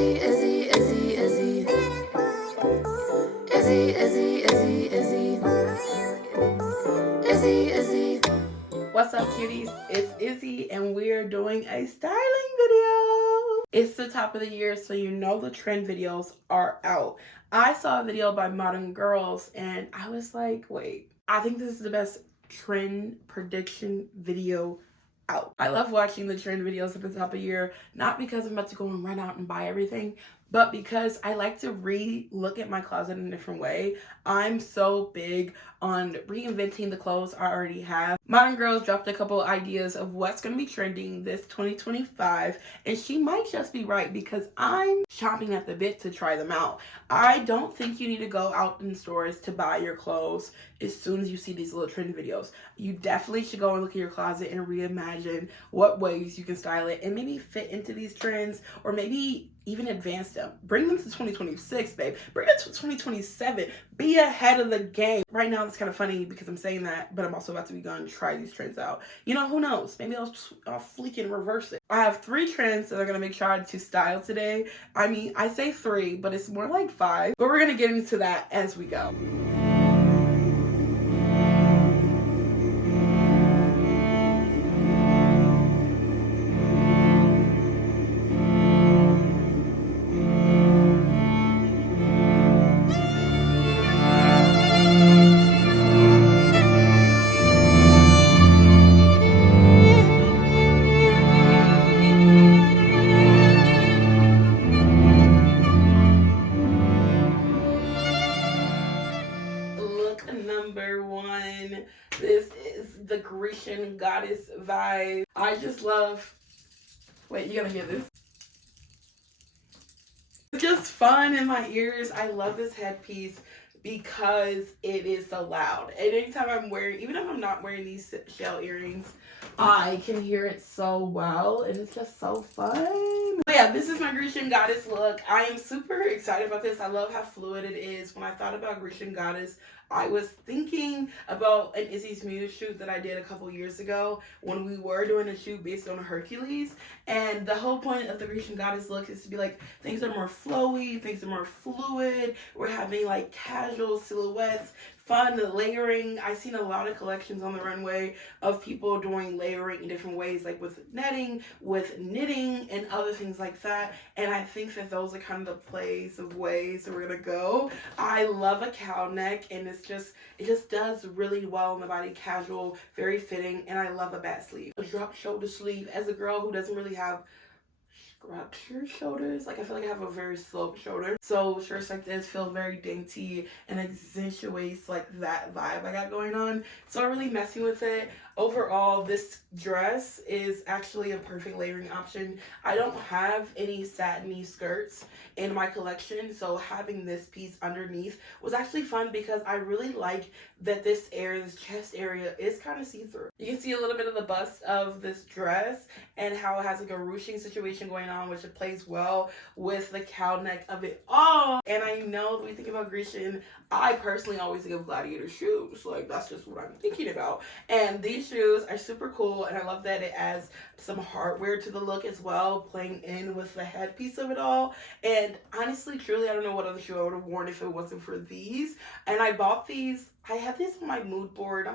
Izzy, Izzy, Izzy, Izzy. Izzy, Izzy, Izzy, Izzy. Izzy, Izzy. What's up, cuties? It's Izzy, and we're doing a styling video. It's the top of the year, so you know the trend videos are out. I saw a video by Modern Girls, and I was like, wait, I think this is the best trend prediction video out. I love watching the trend videos at the top of the year, not because I'm about to go and run out and buy everything, but because I like to re-look at my closet in a different way. I'm so big on reinventing the clothes I already have. Modern Girls dropped a couple ideas of what's going to be trending this 2025, and she might just be right because I'm chomping at the bit to try them out. I don't think you need to go out in stores to buy your clothes as soon as you see these little trend videos. You definitely should go and look at your closet and reimagine what ways you can style it and maybe fit into these trends, or maybe even advance them. Bring them to 2026, babe. Bring it to 2027. Be ahead of the game. Right now, it's kind of funny because I'm saying that, but I'm also about to be going to try these trends out. You know, who knows? Maybe I'll freaking reverse it. I have 3 trends that I'm going to make sure to style today. I mean, I say 3, but it's more like 5. But we're going to get into that as we go. Look number 1. This is the Grecian goddess vibe. I just love. Wait, you gotta hear this. It's just fun in my ears. I love this headpiece because it is so loud. And anytime I'm wearing, even if I'm not wearing these shell earrings, I can hear it so well, and it's just so fun. But yeah, this is my Grecian goddess look. I am super excited about this. I love how fluid it is. When I thought about Grecian goddess, I was thinking about an Izzy's Muse shoot that I did a couple years ago when we were doing a shoot based on Hercules. And the whole point of the Grecian goddess look is to be like, things are more flowy, things are more fluid. We're having like casual silhouettes, fun layering. I've seen a lot of collections on the runway of people doing layering in different ways, like with netting, with knitting, and other things like that. And I think that those are kind of the plays of ways that we're gonna go. I love a cow neck, and it just does really well on the body, casual, very fitting, and I love a bat sleeve. A drop shoulder sleeve. As a girl who doesn't really have structured shoulders, like I feel like I have a very sloped shoulder, so shirts like this feel very dainty and accentuates like that vibe I got going on, so I'm really messing with it. Overall, this dress is actually a perfect layering option. I don't have any satiny skirts in my collection, so having this piece underneath was actually fun because I really like that this chest area is kind of see-through. You can see a little bit of the bust of this dress and how it has like a ruching situation going on, which it plays well with the cow neck of it all. And I know when we think about Grecian, I personally always think of gladiator shoes. Like, that's just what I'm thinking about. And these shoes are super cool, and I love that it adds some hardware to the look as well, playing in with the headpiece of it all. And honestly, truly, I don't know what other shoe I would have worn if it wasn't for these. And I bought these. I have this on my mood board.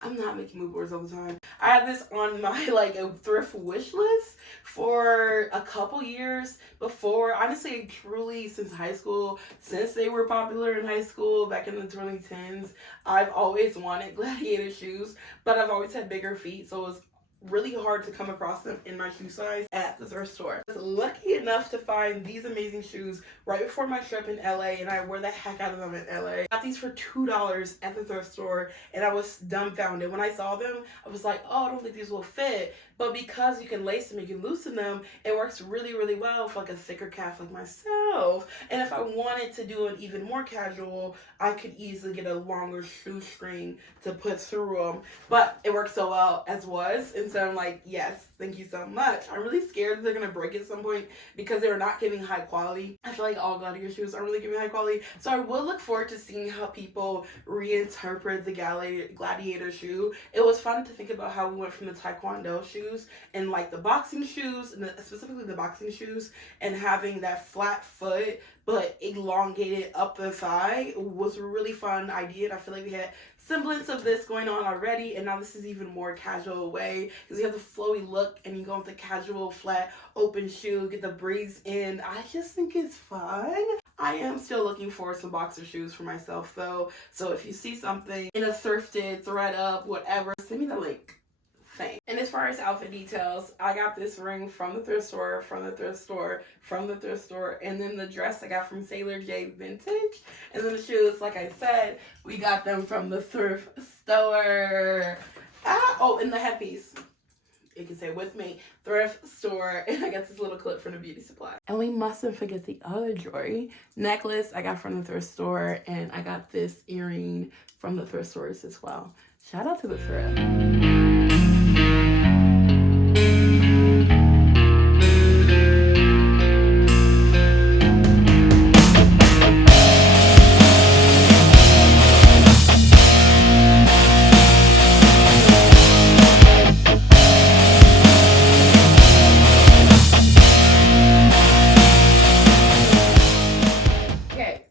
I'm not making mood boards all the time. I have this on my like a thrift wish list for a couple years before, honestly, truly since high school, since they were popular in high school back in the 2010s. I've always wanted gladiator shoes, but I've always had bigger feet, so it was really hard to come across them in my shoe size at the thrift store. I was lucky enough to find these amazing shoes right before my trip in LA, and I wore the heck out of them in LA. I got these for $2 at the thrift store, and I was dumbfounded. When I saw them, I was like, oh, I don't think these will fit. But because you can lace them, you can loosen them, it works really, really well for like a thicker calf like myself. And if I wanted to do it even more casual, I could easily get a longer shoestring to put through them. But it worked so well as was, and so I'm like, yes, thank you so much. I'm really scared they're gonna break at some point because they're not giving high quality. I feel like all gladiator shoes are really giving high quality. So I would look forward to seeing how people reinterpret the gladiator shoe. It was fun to think about how we went from the taekwondo shoes and like the boxing shoes, and specifically the boxing shoes, and having that flat foot but elongated up the thigh was a really fun idea. And I feel like we had semblance of this going on already, and now this is even more casual way because you have the flowy look and you go with the casual flat open shoe, get the breeze in. I just think it's fun. I am still looking for some boxer shoes for myself though, so if you see something in a thrifted, thread up, whatever, send me the link. Thing. And as far as outfit details, I got this ring from the thrift store, and then the dress I got from Sailor J Vintage, and then the shoes, like I said, we got them from the thrift store. Oh, and the headpiece. You can say with me, thrift store, and I got this little clip from the beauty supply. And we mustn't forget the other jewelry. Necklace I got from the thrift store, and I got this earring from the thrift stores as well. Shout out to the thrift.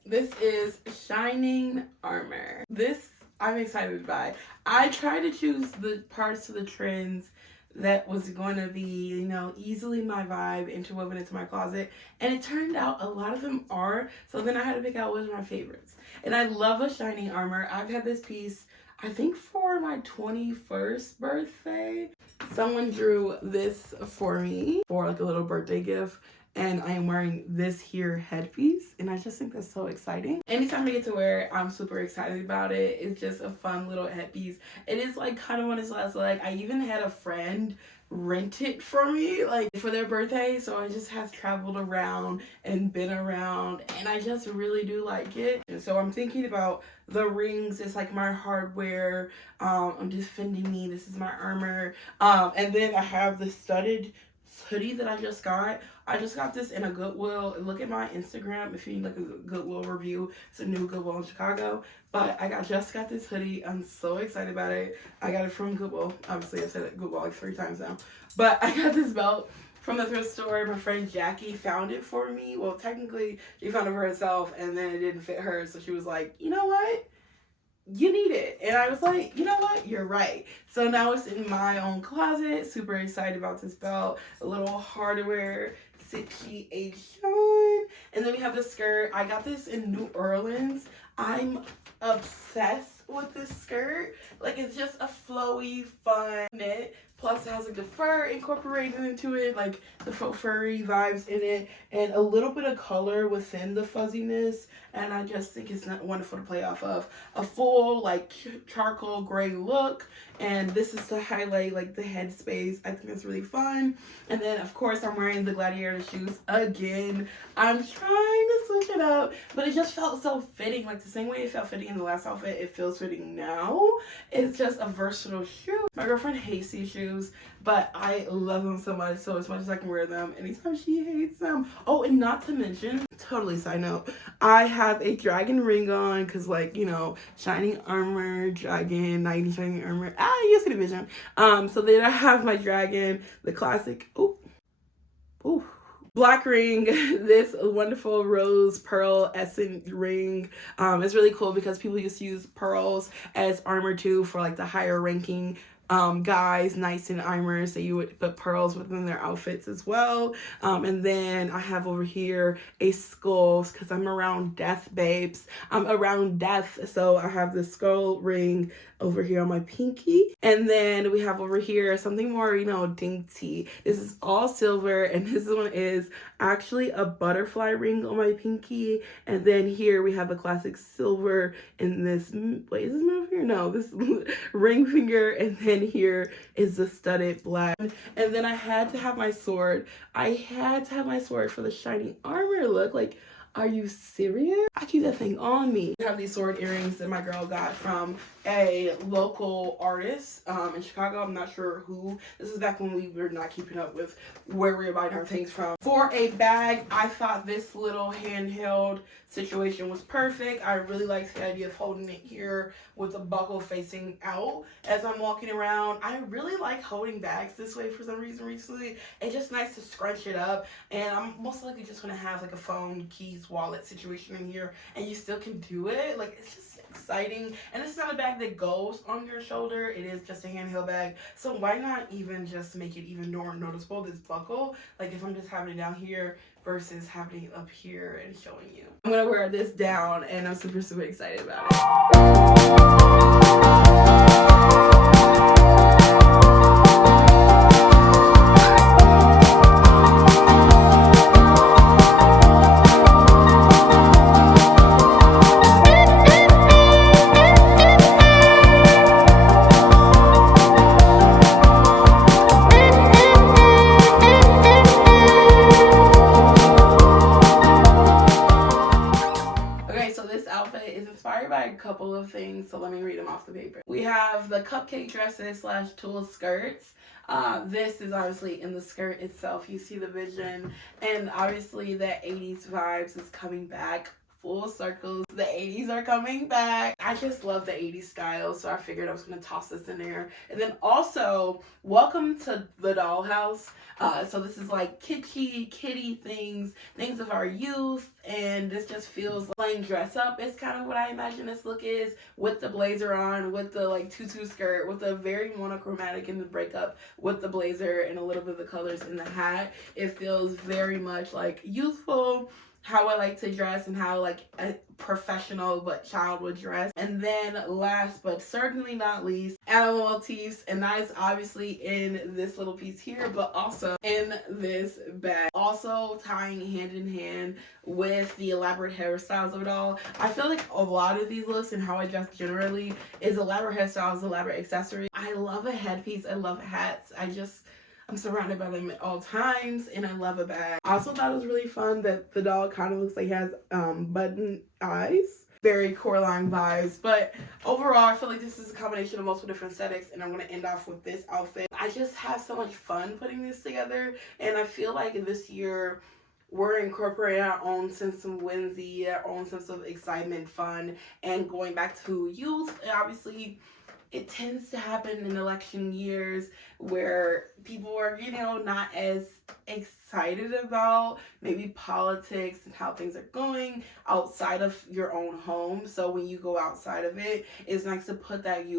This is Shining Armor. This I'm excited by. I tried to choose the parts of the trends that was going to be, you know, easily my vibe, interwoven into my closet, and it turned out a lot of them are. So then I had to pick out which are my favorites. And I love a Shining Armor. I've had this piece, I think, for my 21st birthday. Someone drew this for me for like a little birthday gift. And I am wearing this here headpiece, and I just think that's so exciting. Anytime I get to wear it, I'm super excited about it. It's just a fun little headpiece. It is like kind of one of those, like, I even had a friend rent it for me, like, for their birthday, so I just have traveled around and been around, and I just really do like it. And so I'm thinking about the rings. It's like my hardware. I'm defending me. This is my armor. And then I have the studded hoodie that I just got. I just got this in a Goodwill. Look at my Instagram if you need like a Goodwill review. It's a new Goodwill in Chicago. But I just got this hoodie. I'm so excited about it. I got it from Goodwill. Obviously, I've said it Goodwill like 3 times now. But I got this belt from the thrift store. My friend Jackie found it for me. Well, technically, she found it for herself, and then it didn't fit her. So she was like, you know what? You need it. And I was like, you know what? You're right. So now it's in my own closet. Super excited about this belt. A little hardware situation. And then we have the skirt. I got this in New Orleans. I'm obsessed with this skirt. Like, it's just a flowy, fun knit. Plus, it has like the fur incorporated into it, like the faux furry vibes in it, and a little bit of color within the fuzziness. And I just think it's wonderful to play off of. A full, like, charcoal gray look. And this is to highlight, like, the head space. I think it's really fun. And then, of course, I'm wearing the gladiator shoes again. I'm trying to switch it up, but it just felt so fitting. Like, the same way it felt fitting in the last outfit, it feels fitting now. It's just a versatile shoe. My girlfriend hates these shoes, but I love them so much. So as much as I can wear them, anytime she hates them. Oh, and not to mention, totally side note, I have a dragon ring on because, like, you know, Shining Armor, dragon, knight in Shining Armor. You see the vision. So then I have my dragon, the classic, black ring, this wonderful rose pearl essence ring. It's really cool because people used to use pearls as armor too for like the higher ranking guys, knights in armor, so you would put pearls within their outfits as well. And then I have over here a skull because I'm around death, babes. I'm around death, so I have the skull ring over here on my pinky. And then we have over here something more, you know, dainty. This is all silver, and this one is actually a butterfly ring on my pinky. And then here we have a classic silver in this, wait, is this my finger? No, this ring finger. And then here is the studded black. And then I had to have my sword. I had to have my sword for the Shining Armor look. Like, Are you serious? I keep that thing on me. I have these sword earrings that my girl got from a local artist in Chicago. I'm not sure who. This is back when we were not keeping up with where we were buying our things from. For a bag, I thought this little handheld situation was perfect. I really liked the idea of holding it here with the buckle facing out as I'm walking around. I really like holding bags this way for some reason recently. It's just nice to scrunch it up, and I'm most likely just gonna have like a phone, keys, wallet situation in here, and you still can do it. Like, it's just exciting, and it's not a bag that goes on your shoulder. It is just a handheld bag, so why not even just make it even more noticeable, this buckle, like if I'm just having it down here versus having it up here and showing you. I'm gonna wear this down, and I'm super excited about a couple of things, so let me read them off the paper. We have the cupcake dresses slash tulle skirts. This is obviously in the skirt itself. You see the vision, and obviously the 80s vibes is coming back full circles. The 80s are coming back. I just love the 80s style, so I figured I was gonna toss this in there. And then also, welcome to the dollhouse. So this is like kitschy, kitty things of our youth, and this just feels like plain dress up is kind of what I imagine this look is, with the blazer on, with the like tutu skirt, with a very monochromatic in the breakup, with the blazer and a little bit of the colors in the hat. It feels very much like youthful, how I like to dress, and how like a professional but child would dress. And then last but certainly not least, animal motifs, and that is obviously in this little piece here, but also in this bag, also tying hand in hand with the elaborate hairstyles of it all. I feel like a lot of these looks and how I dress generally is elaborate hairstyles, elaborate accessories. I love a headpiece, I love hats. I'm surrounded by them at all times, and I love a bag. I also thought it was really fun that the doll kind of looks like he has button eyes. Very Coraline vibes, but overall I feel like this is a combination of multiple different aesthetics, and I'm going to end off with this outfit. I just have so much fun putting this together, and I feel like this year we're incorporating our own sense of whimsy, our own sense of excitement, fun, and going back to youth. Obviously, it tends to happen in election years where people are, not as excited about maybe politics and how things are going outside of your own home. So when you go outside of it, it's nice to put that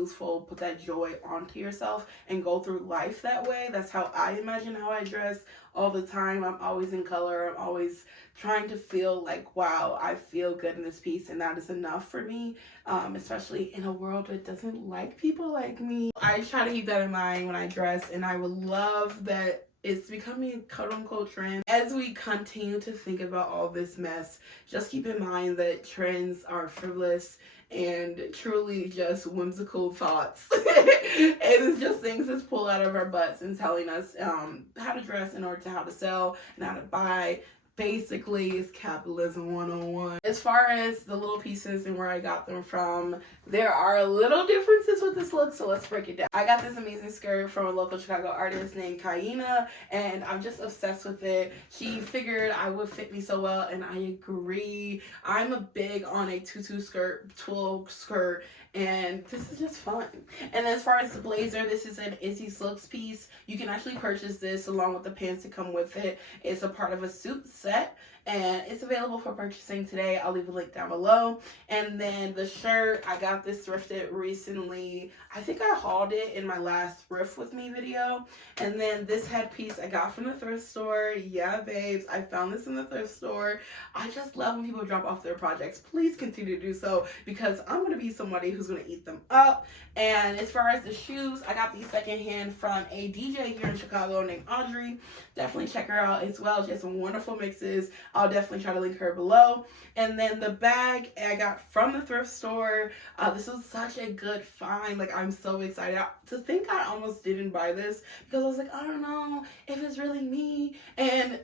joy onto yourself and go through life that way. That's how I imagine how I dress all the time. I'm always in color. I'm always trying to feel like, wow, I feel good in this piece, and that is enough for me, especially in a world that doesn't like people like me. I try to keep that in mind when I dress, and I would love that it's becoming a quote-unquote trend. As we continue to think about all this mess, just keep in mind that trends are frivolous and truly just whimsical thoughts. And it's just things that's pulled out of our butts and telling us how to dress in order to how to sell and how to buy. Basically, it's capitalism 101. As far as the little pieces and where I got them from, there are little differences with this look, so let's break it down. I got this amazing skirt from a local Chicago artist named Kaina, and I'm just obsessed with it. She figured I would fit me so well, and I agree. I'm a big on a tutu skirt, tulle skirt, and this is just fun. And as far as the blazer, this is an Izzy Looks piece. You can actually purchase this along with the pants that come with it. It's a part of a suit set, and it's available for purchasing today. I'll leave a link down below. And then the shirt, I got this thrifted recently. I think I hauled it in my last thrift with me video. And then this headpiece I got from the thrift store. Yeah, babes, I found this in the thrift store. I just love when people drop off their projects. Please continue to do so, because I'm going to be somebody who's going to eat them up. And as far as the shoes, I got these secondhand from a DJ here in Chicago named Audrey. Definitely check her out as well. She has some wonderful mixes. I'll definitely try to link her below. And then the bag I got from the thrift store. This was such a good find. Like, I'm so excited. To think I almost didn't buy this because I was like, I don't know if it's really me. And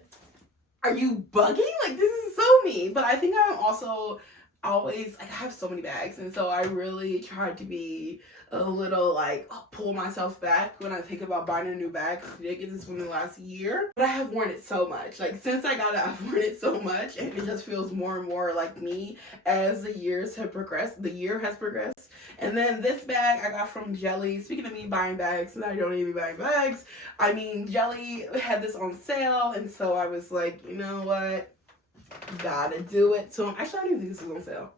are you bugging? Like, this is so me. But I think I'm also always, like, I have so many bags. And so I really try to be a little, like, pull myself back when I think about buying a new bag. I did get this one in the last year. But I have worn it so much. Like, since I got it, I've worn it so much. And it just feels more and more like me as the years have progressed. The year has progressed. And then this bag I got from Jelly. Speaking of me buying bags, and I don't even buy bags. I mean, Jelly had this on sale, and so I was like, you know what? Gotta do it. So actually, I don't even think this was on sale.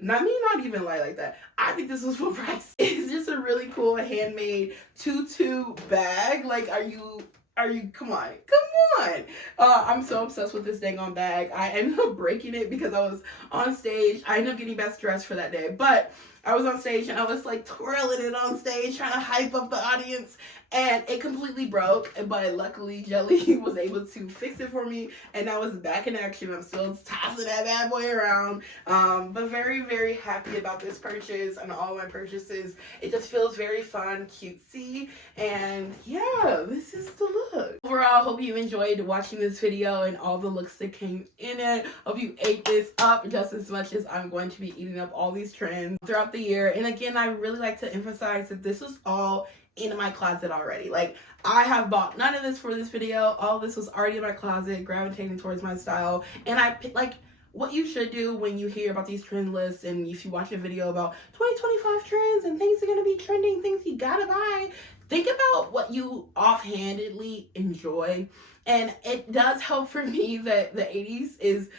Not me, not even like that. I think this was full price. It's just a really cool handmade tutu bag. Like, are you? Come on, come on. I'm so obsessed with this dang on bag. I ended up breaking it because I was on stage. I ended up getting best dressed for that day, but I was on stage and I was like twirling it on stage, trying to hype up the audience, and it completely broke. But luckily, Jelly was able to fix it for me, and I was back in action. I'm still tossing that bad boy around. But very, very happy about this purchase and all my purchases. It just feels very fun, cutesy, and yeah, this is the look. Overall, hope you enjoyed watching this video and all the looks that came in it. Hope you ate this up just as much as I'm going to be eating up all these trends throughout the year. And again, I really like to emphasize that this was all in my closet already. Like, I have bought none of this for this video. All this was already in my closet, gravitating towards my style. And I like what you should do when you hear about these trend lists, and if you watch a video about 2025 trends and things are going to be trending, things you gotta buy, think about what you offhandedly enjoy. And it does help for me that the 80s is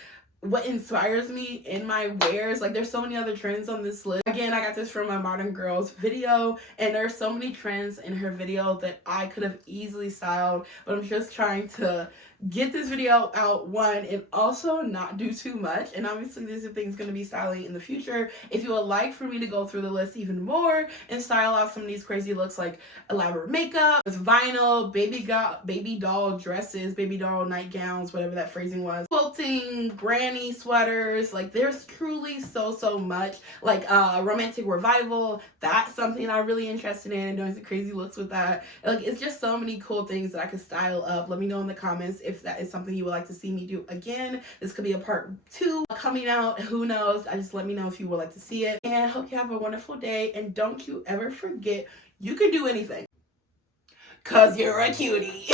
what inspires me in my wears. Like, there's so many other trends on this list. Again, I got this from my Modern Girls video, and there's so many trends in her video that I could have easily styled, but I'm just trying to get this video out, one, and also not do too much. And obviously these are things going to be styling in the future. If you would like for me to go through the list even more and style out some of these crazy looks, like elaborate makeup, vinyl, baby doll dresses, baby doll nightgowns, whatever that phrasing was, quilting, granny sweaters, like there's truly so much. Like romantic revival, that's something I'm really interested in, and doing some crazy looks with that. Like, it's just so many cool things that I could style up. Let me know in the comments if that is something you would like to see me do again. This could be a part 2 coming out, who knows. I just let me know if you would like to see it, and I hope you have a wonderful day. And don't you ever forget, you can do anything, cause you're a cutie.